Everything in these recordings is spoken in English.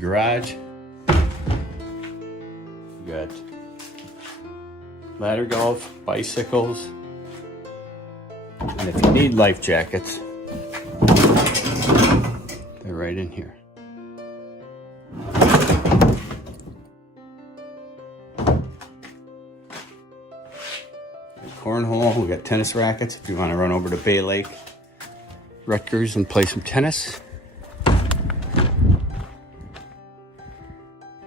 garage. We got ladder golf, bicycles, and if you need life jackets, they're right in here. Cornhole, we got tennis rackets if you want to run over to Bay Lake, Rutgers and play some tennis.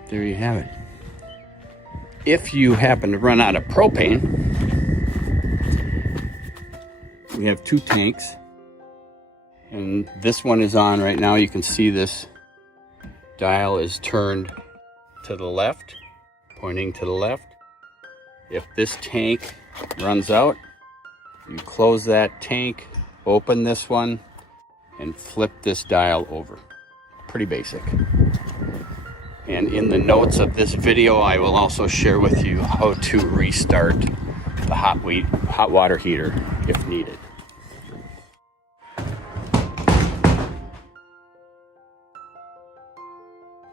There you have it. If you happen to run out of propane, we have 2 tanks, and this one is on right now. You can see this dial is turned to the left, pointing to the left. If this tank runs out, you close that tank, open this one, and flip this dial over. Pretty basic. And in the notes of this video, I will also share with you how to restart the hot water heater if needed.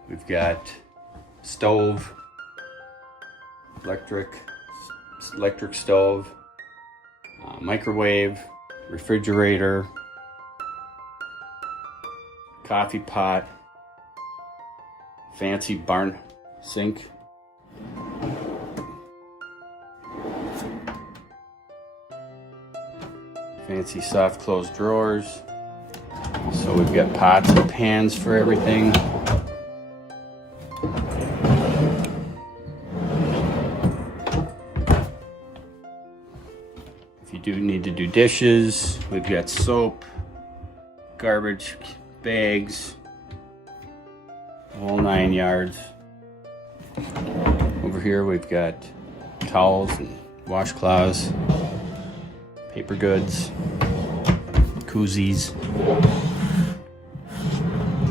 We've got stove, electric stove, microwave, refrigerator, coffee pot, fancy barn sink, fancy soft closed drawers. So we've got pots and pans for everything. If you do need to do dishes, we've got soap, garbage bags, all 9 yards. Over here we've got towels and washcloths, paper goods, koozies,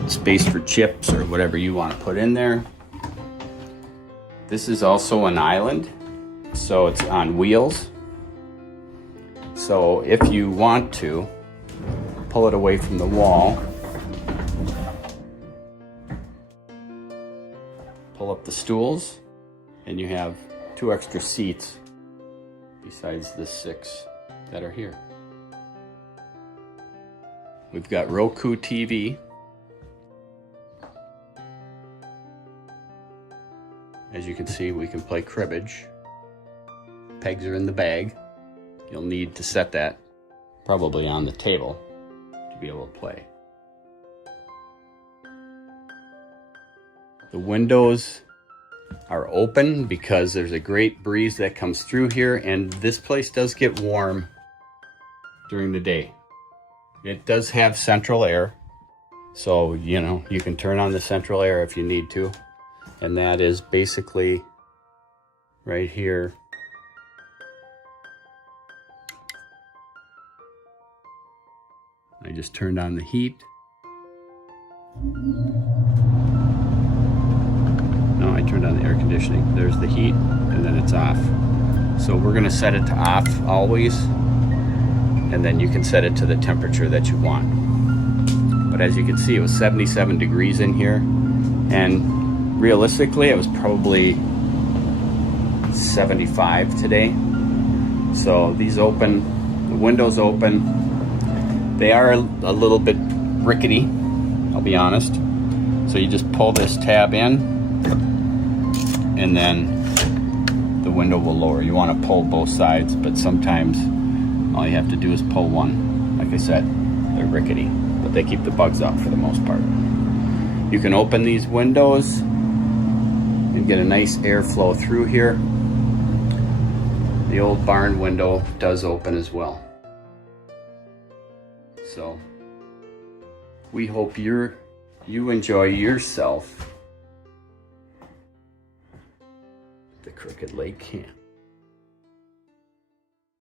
space for chips or whatever you want to put in there. This is also an island, so it's on wheels. So if you want to pull it away from the wall, pull up the stools, and you have 2 extra seats besides the 6 that are here. We've got Roku TV. As you can see, we can play cribbage. Pegs are in the bag. You'll need to set that probably on the table to be able to play. The windows are open because there's a great breeze that comes through here, and this place does get warm during the day. It does have central air, so you can turn on the central air if you need to, and that is basically right here. I just turned on the heat. No, I turned on the air conditioning. There's the heat, and then it's off. So we're gonna set it to off always, and then you can set it to the temperature that you want. But as you can see, it was 77 degrees in here, and realistically, it was probably 75 today. So these open, the windows open. They are a little bit rickety, I'll be honest. So you just pull this tab in, and then the window will lower. You want to pull both sides, but sometimes all you have to do is pull one. Like I said, they're rickety, but they keep the bugs out for the most part. You can open these windows and get a nice airflow through here. The old barn window does open as well. So we hope you enjoy yourself the Crooked Lake Camp.